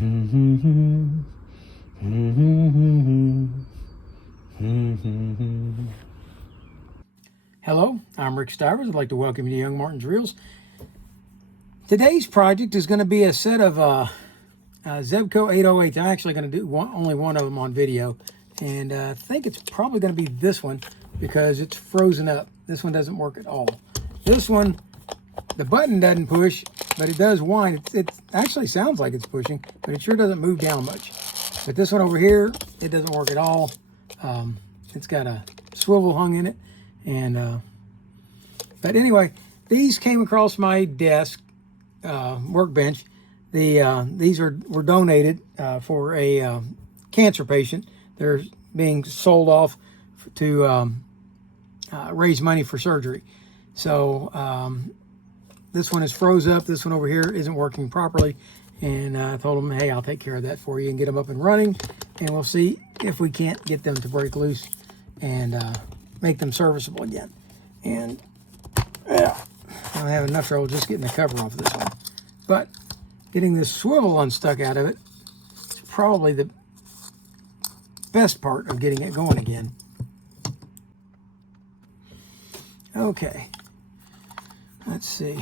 Hello, I'm Rick Stivers. I'd like to welcome you to Young Martin's Reels. Today's project is going to be a set of Zebco 808s. I'm actually going to do only one of them on video. And I think it's probably going to be this one because it's frozen up. This one doesn't work at all. This one, the button doesn't push, but it does whine. It actually sounds like it's pushing, but it sure doesn't move down much. But this one over here, it doesn't work at all. It's got a swivel hung in it. And but anyway, these came across my desk, workbench. These were donated for a cancer patient. They're being sold off to raise money for surgery. So this one is froze up. This one over here isn't working properly. And I told them, hey, I'll take care of that for you and get them up and running. And we'll see if we can't get them to break loose and make them serviceable again. And yeah, I have enough trouble just getting the cover off of this one. But getting this swivel unstuck out of it is probably the best part of getting it going again. Okay, let's see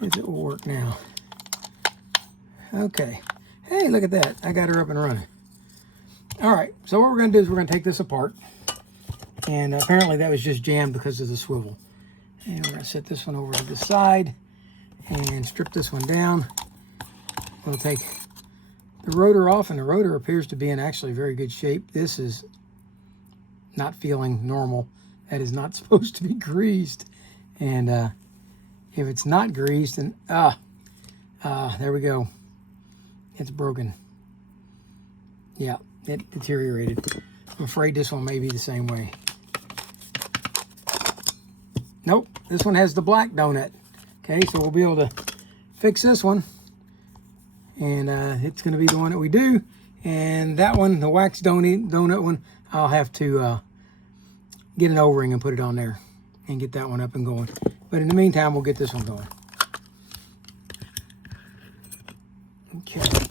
if it will work now. Okay, hey, look at that. I got her up and running. All right, so what we're going to do is we're going to take this apart. And apparently that was just jammed because of the swivel. And we're going to set this one over to the side and strip this one down. We'll take the rotor off, and the rotor appears to be in actually very good shape. This is not feeling normal. That is not supposed to be greased. And if it's not greased, then there we go. It's broken. Yeah, it deteriorated. I'm afraid this one may be the same way. Nope, this one has the black donut. Okay, so we'll be able to fix this one. And it's going to be the one that we do. And that one, the wax donut one, I'll have to get an O-ring and put it on there and get that one up and going. But in the meantime, we'll get this one going. Okay,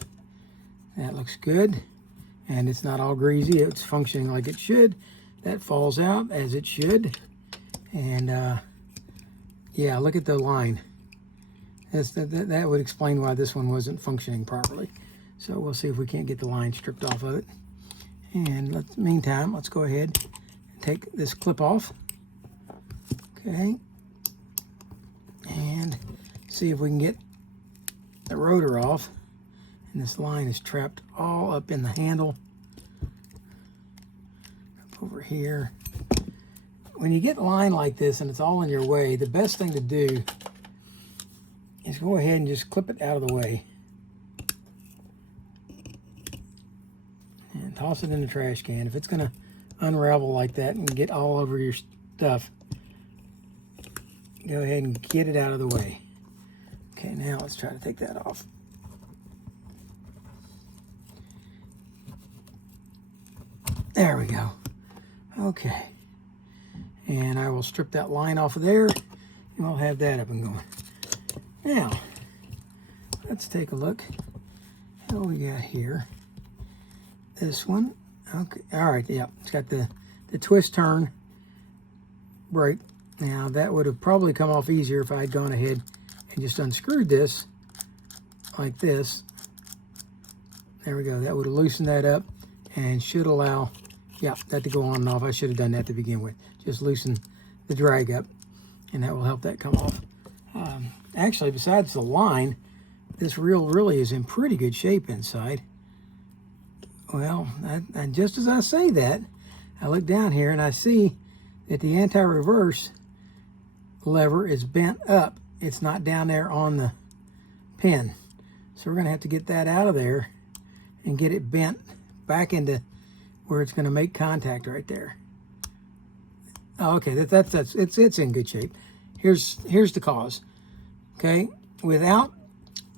that looks good. And it's not all greasy. It's functioning like it should. That falls out as it should. And yeah, look at the line. That would explain why this one wasn't functioning properly. So we'll see if we can't get the line stripped off of it. And meantime, let's go ahead and take this clip off. Okay. And see if we can get the rotor off. And this line is trapped all up in the handle. Up over here. When you get line like this and it's all in your way, the best thing to do is go ahead and just clip it out of the way. And toss it in the trash can. If it's going to unravel like that and get all over your stuff, go ahead and get it out of the way. Okay, now let's try to take that off. There we go. Okay. And I will strip that line off of there, and we'll have that up and going. Now, let's take a look. What we got here? This one. Okay. All right. Yeah. It's got the twist turn brake. Now, that would have probably come off easier if I had gone ahead and just unscrewed this like this. There we go. That would have loosened that up and should allow, yeah, that to go on and off. I should have done that to begin with. Just loosen the drag up, and that will help that come off. Actually, besides the line, this reel really is in pretty good shape inside. Well, and just as I say that, I look down here and I see that the anti-reverse lever is bent up. It's not down there on the pin. So we're going to have to get that out of there and get it bent back into where it's going to make contact right there. Oh, okay, it's in good shape. Here's the cause. Okay, without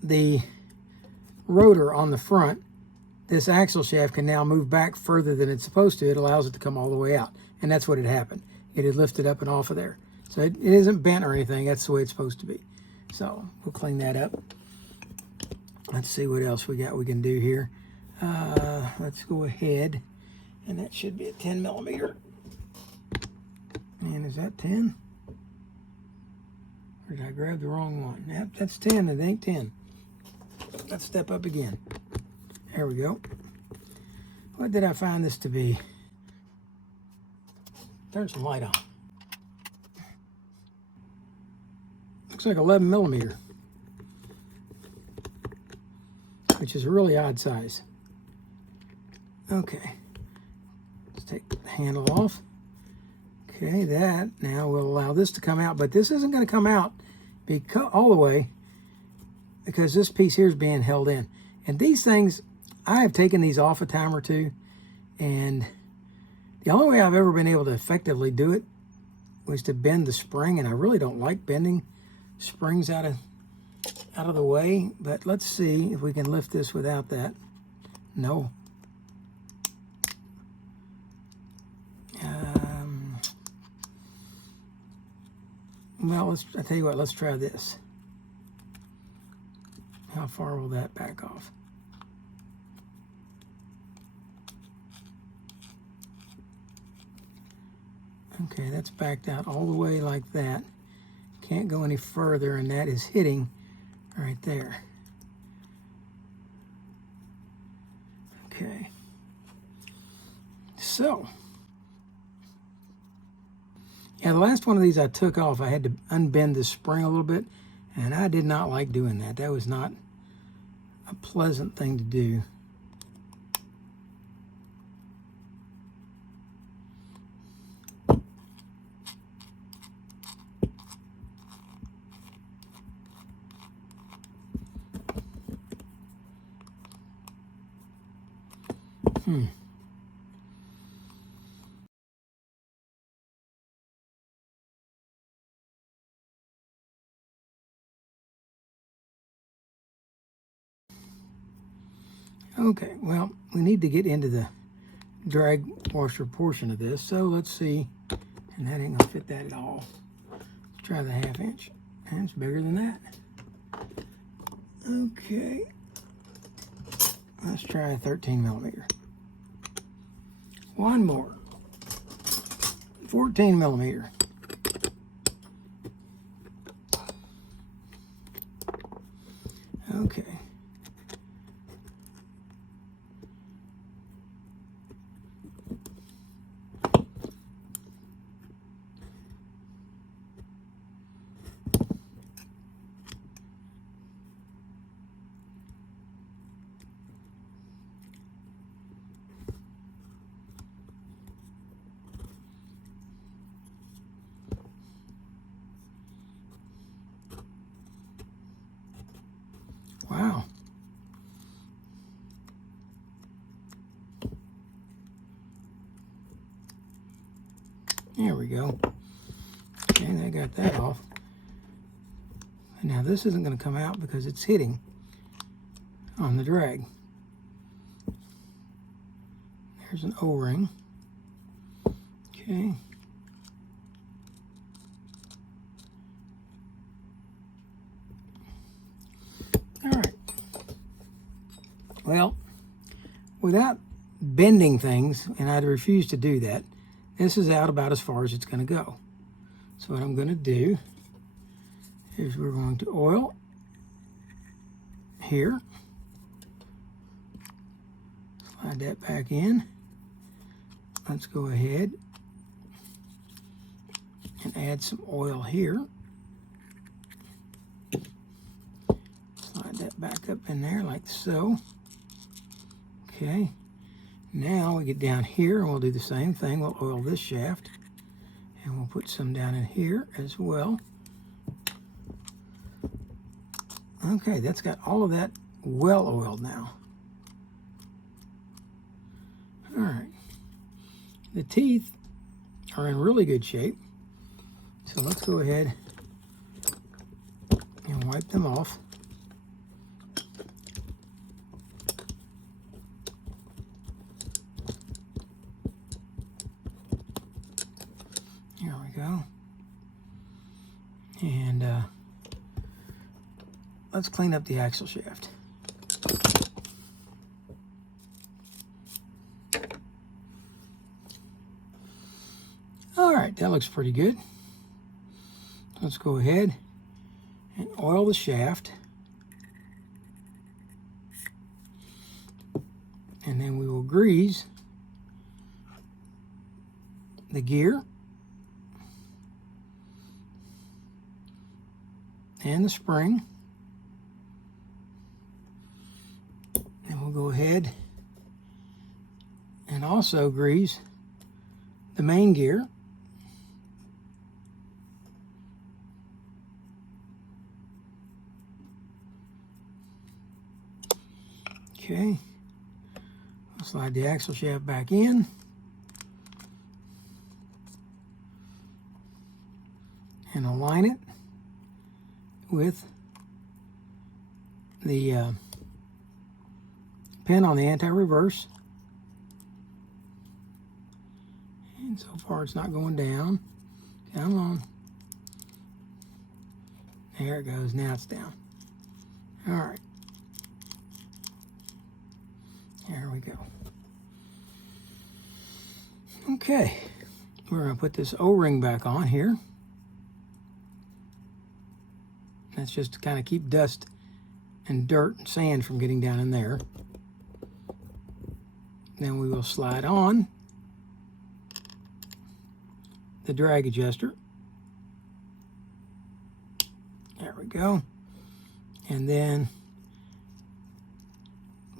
the rotor on the front, this axle shaft can now move back further than it's supposed to. It allows it to come all the way out, and that's what had happened. It had lifted up and off of there. So it isn't bent or anything. That's the way it's supposed to be. So we'll clean that up. Let's see what else we can do here. Let's go ahead, and that should be a 10 millimeter. And is that 10? Or did I grab the wrong one? Yep, that's 10. It ain't 10. Let's step up again. There we go. What did I find this to be? Turn some light on. Looks like 11 millimeter, which is a really odd size. Okay, let's take the handle off. Okay, that now will allow this to come out, but this isn't going to come out all the way because this piece here is being held in. And these things, I have taken these off a time or two, and the only way I've ever been able to effectively do it was to bend the spring, and I really don't like bending springs out of the way. But let's see if we can lift this without that. No. Well, I tell you what, let's try this. How far will that back off? Okay, that's backed out all the way like that. Can't go any further, and that is hitting right there. Okay. So, yeah, the last one of these I took off, I had to unbend the spring a little bit, and I did not like doing that. That was not a pleasant thing to do. Okay, well, we need to get into the drag washer portion of this, so let's see. And that ain't gonna fit that at all. Let's try the 1/2 inch. And it's bigger than that. Okay. Let's try a 13 millimeter. One more. 14 millimeter. Okay. Wow. There we go. Okay, I got that off. And now this isn't going to come out because it's hitting on the drag. There's an O-ring. Okay. All right. Well, without bending things, and I'd refuse to do that, this is out about as far as it's going to go. So what I'm going to do is we're going to oil here. Slide that back in. Let's go ahead and add some oil here. Slide that back up in there like so. Okay. Now we get down here and we'll do the same thing. We'll oil this shaft and we'll put some down in here as well. Okay, that's got all of that well oiled now. All right. The teeth are in really good shape. So let's go ahead and wipe them off. There we go. And let's clean up the axle shaft. All right, that looks pretty good. Let's go ahead and oil the shaft. And then we will grease the gear and the spring. And we'll go ahead and also grease the main gear. Okay, I'll slide the axle shaft back in. And align it with the pin on the anti-reverse. And so far it's not going down. Come on. There it goes. Now it's down. All right. There we go. Okay. We're going to put this O-ring back on here. That's just to kind of keep dust and dirt and sand from getting down in there. Then we will slide on the drag adjuster. There we go. And then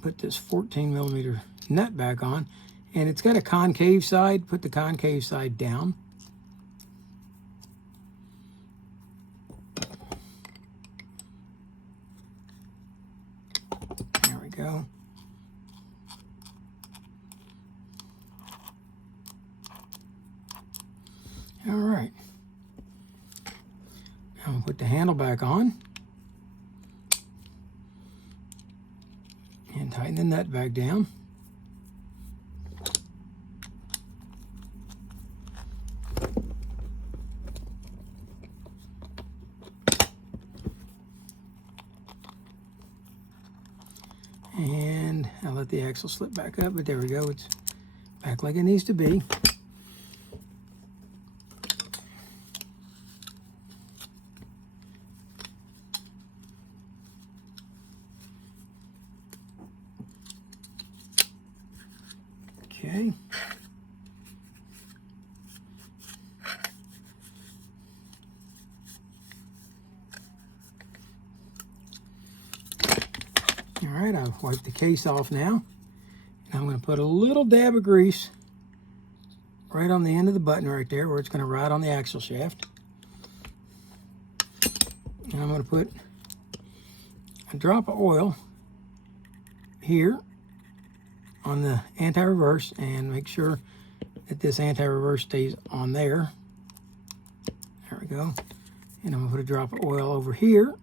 put this 14mm nut back on. And it's got a concave side. Put the concave side down. There we go. All right. Now we'll put the handle back on. And tighten the nut back down. And I'll let the axle slip back up, but there we go. It's back like it needs to be. Okay. All right, I've wiped the case off now. And I'm going to put a little dab of grease right on the end of the button right there where it's going to ride on the axle shaft. And I'm going to put a drop of oil here on the anti-reverse and make sure that this anti-reverse stays on there. There we go. And I'm going to put a drop of oil over here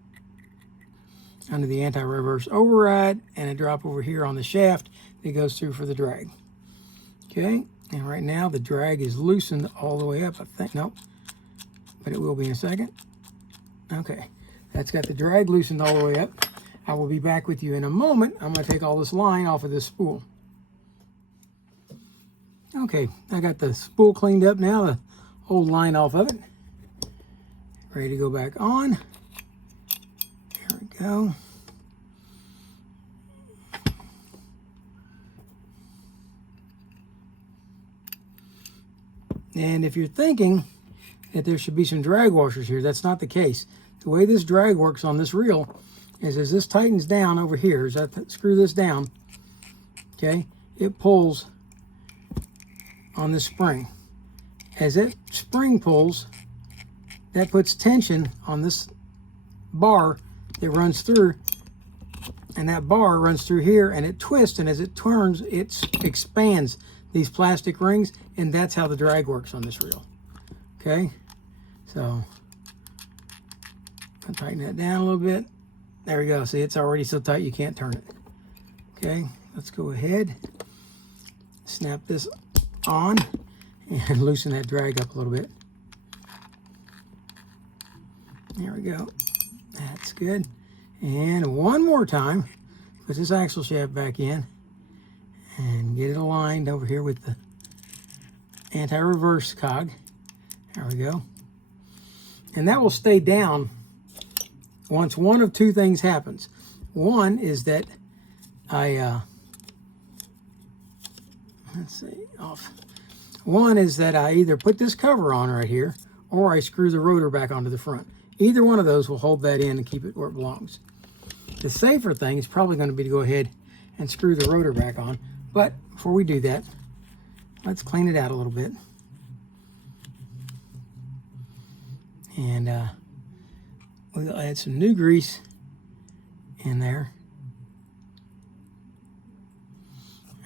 under the anti-reverse override and a drop over here on the shaft that goes through for the drag. Okay, and right now the drag is loosened all the way up, I think. Nope, but it will be in a second. Okay, that's got the drag loosened all the way up. I will be back with you in a moment. I'm going to take all this line off of this spool. Okay, I got the spool cleaned up now, the old line off of it. Ready to go back on. There we go. And if you're thinking that there should be some drag washers here, that's not the case. The way this drag works on this reel is as this tightens down over here, as I screw this down, okay, it pulls on this spring. As that spring pulls, that puts tension on this bar that runs through, and that bar runs through here and it twists, and as it turns, it expands these plastic rings, and that's how the drag works on this reel. Okay, so I'll tighten that down a little bit. There we go. See, it's already so tight you can't turn it. Okay, let's go ahead, snap this on and loosen that drag up a little bit. There we go. That's good. And one more time, put this axle shaft back in and get it aligned over here with the anti-reverse cog. There we go. And that will stay down once one of two things happens. One is that let's see, off. One is that I either put this cover on right here, or I screw the rotor back onto the front. Either one of those will hold that in and keep it where it belongs. The safer thing is probably going to be to go ahead and screw the rotor back on. But before we do that, let's clean it out a little bit. And we'll add some new grease in there.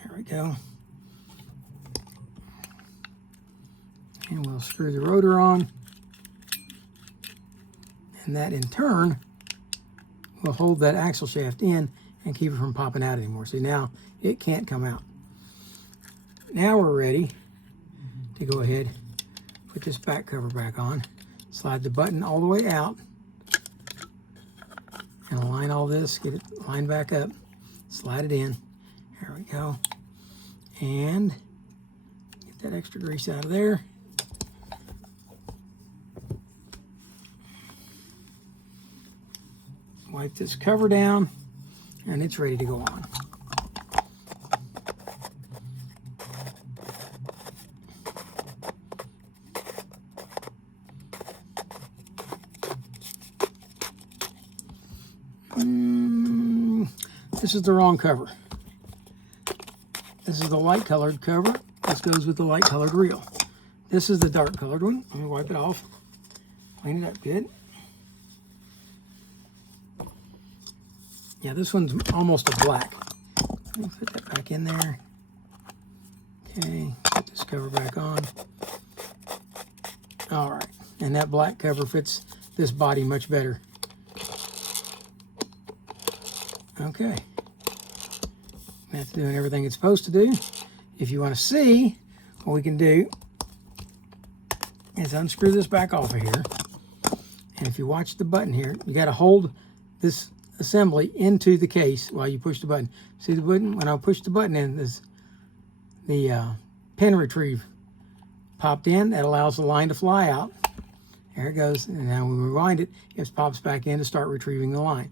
There we go. And we'll screw the rotor on. And that in turn will hold that axle shaft in and keep it from popping out anymore. See, now it can't come out. Now we're ready to go ahead, put this back cover back on, slide the button all the way out, and align all this, get it lined back up, slide it in. There we go. And get that extra grease out of there. Wipe this cover down, and it's ready to go on. This is the wrong cover. This is the light colored cover. This goes with the light colored reel. This is the dark colored one. Let me wipe it off. Clean it up good. Yeah, this one's almost a black. Let me put that back in there. Okay, put this cover back on. All right, and that black cover fits this body much better. Okay, that's doing everything it's supposed to do. If you want to see what we can do, is unscrew this back off of here. And if you watch the button here, you got to hold this assembly into the case while you push the button. See the button? When I push the button in, the pin retrieve popped in. That allows the line to fly out. There it goes. And now when we rewind it, it pops back in to start retrieving the line.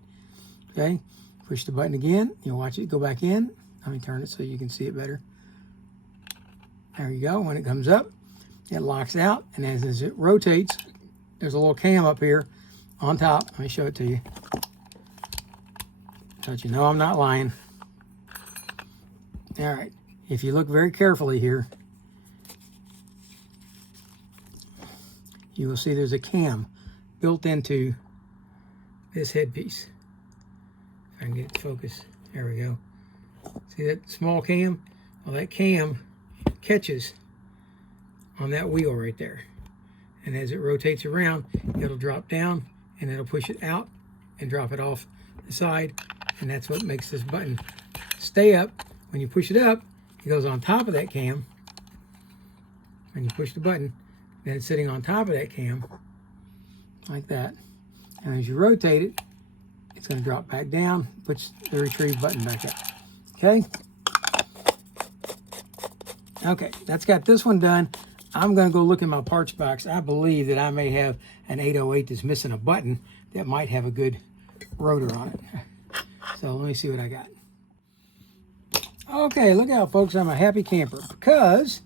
Okay? Push the button again. You'll watch it go back in. Let me turn it so you can see it better. There you go. When it comes up, it locks out. And as it rotates, there's a little cam up here on top. Let me show it to you, so that you know I'm not lying. All right. If you look very carefully here, you will see there's a cam built into this headpiece. If I can get it to focus. There we go. See that small cam? Well, that cam catches on that wheel right there. And as it rotates around, it'll drop down and it'll push it out and drop it off the side. And that's what makes this button stay up. When you push it up, it goes on top of that cam. When you push the button, then it's sitting on top of that cam, like that. And as you rotate it, it's going to drop back down, puts the retrieve button back up. Okay? Okay, that's got this one done. I'm going to go look in my parts box. I believe that I may have an 808 that's missing a button that might have a good rotor on it. So let me see what I got. Okay, look out, folks. I'm a happy camper because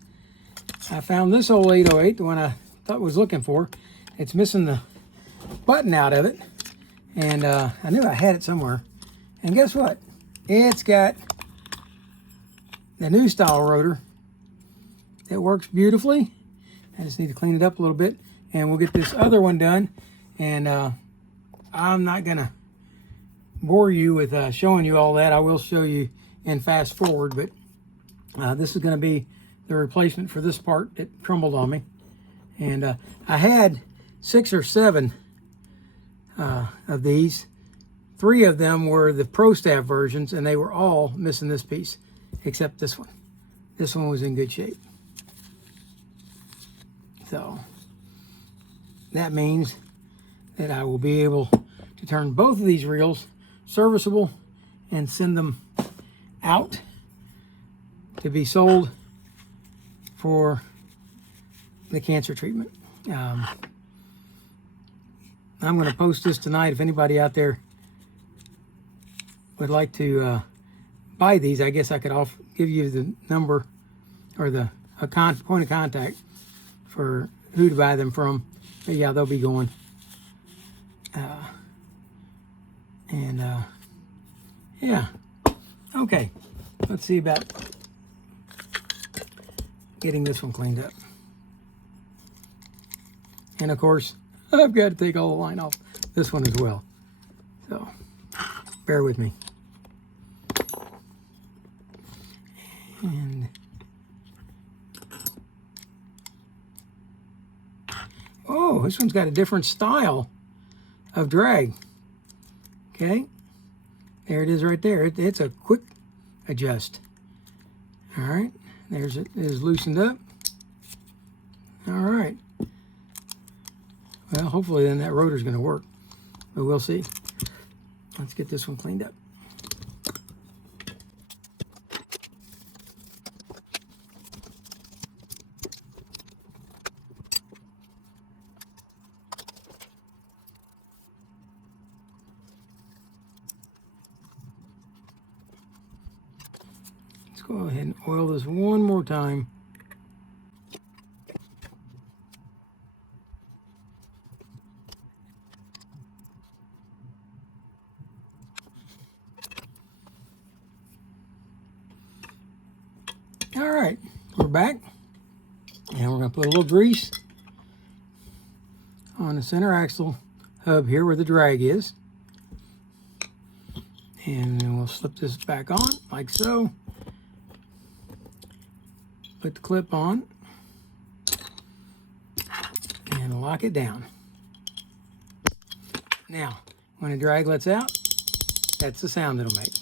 I found this old 808, the one I thought I was looking for. It's missing the button out of it. And I knew I had it somewhere. And guess what? It's got the new style rotor. It works beautifully. I just need to clean it up a little bit. And we'll get this other one done. And I'm not going to bore you with showing you all that. I will show you in fast forward. But this is going to be the replacement for this part that crumbled on me. And I had 6 or 7 of these. 3 of them were the Pro Staff versions, and they were all missing this piece, except this one. This one was in good shape. So that means that I will be able to turn both of these reels serviceable and send them out to be sold for the cancer treatment. I'm going to post this tonight. If anybody out there would like to buy these, I guess I could give you the number or the point of contact for who to buy them from. But yeah, they'll be going. Yeah. Okay. Let's see about getting this one cleaned up. And of course, I've got to take all the line off this one as well. So, bear with me. And oh, this one's got a different style of drag. Okay, there it is right there. It's a quick adjust. All right, there's it is loosened up. All right. Well, hopefully then that rotor's going to work, but we'll see. Let's get this one cleaned up. Let's go ahead and oil this one more time. All right, we're back, and we're going to put a little grease on the center axle hub here where the drag is, and then we'll slip this back on like so. Put the clip on and lock it down. Now, when the drag lets out, that's the sound it'll make.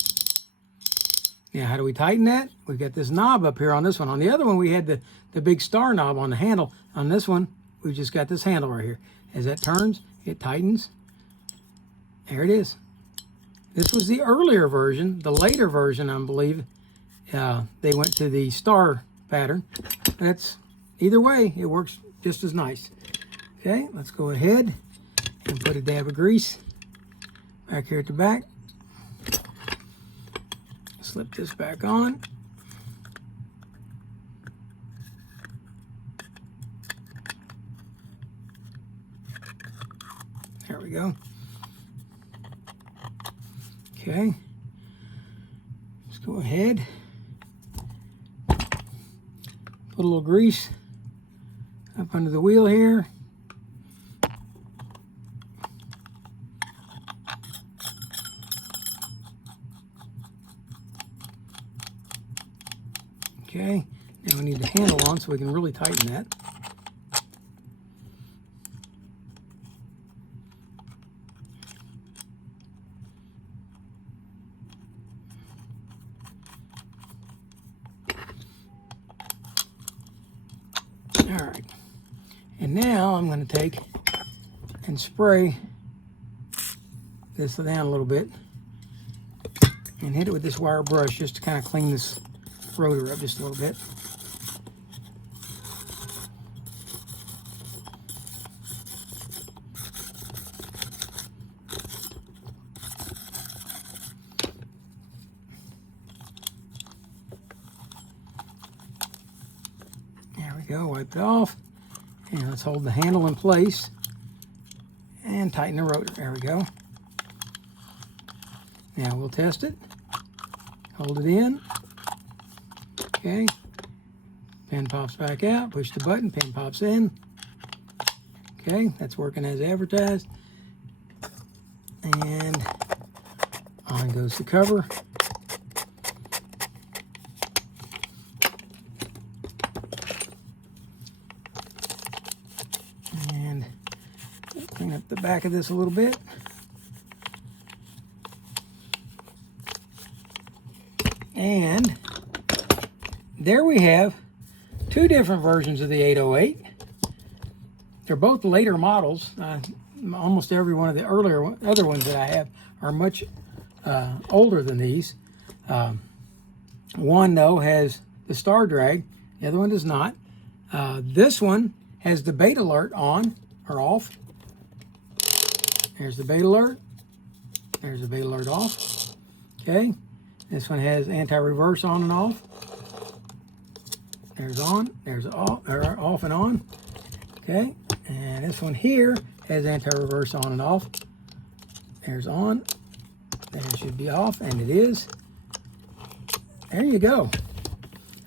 Now, how do we tighten that? We've got this knob up here on this one. On the other one, we had the big star knob on the handle. On this one, we've just got this handle right here. As that turns, it tightens. There it is. This was the earlier version. The later version, I believe, they went to the star pattern. That's either way, it works just as nice. Okay, let's go ahead and put a dab of grease back here at the back. Slip this back on. There we go. Okay. Let's go ahead. Put a little grease up under the wheel here. Okay, now we need the handle on so we can really tighten that. All right, and now I'm going to take and spray this down a little bit and hit it with this wire brush just to kind of clean this rotor up just a little bit. There we go, wipe it off. And let's hold the handle in place and tighten the rotor. There we go. Now we'll test it. Hold it in. Okay, pin pops back out, push the button, pin pops in. Okay, that's working as advertised. And on goes the cover. And clean up the back of this a little bit. And there we have two different versions of the 808. They're both later models. Almost every one of the other ones that I have are much older than these. One, though, has the star drag. The other one does not. This one has the bait alert on or off. There's the bait alert. There's the bait alert off. Okay. This one has anti-reverse on and off. There's on. There's off and on. Okay. And this one here has anti-reverse on and off. There's on. There should be off, and it is. There you go.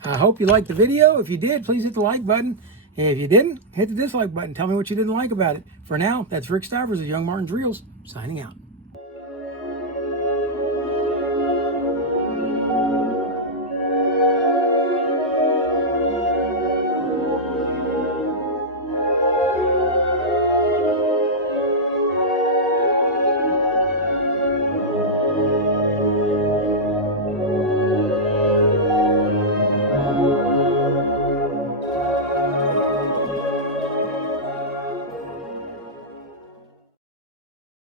I hope you liked the video. If you did, please hit the like button. If you didn't, hit the dislike button. Tell me what you didn't like about it. For now, that's Rick Stivers of YoungMartin'sReels, signing out.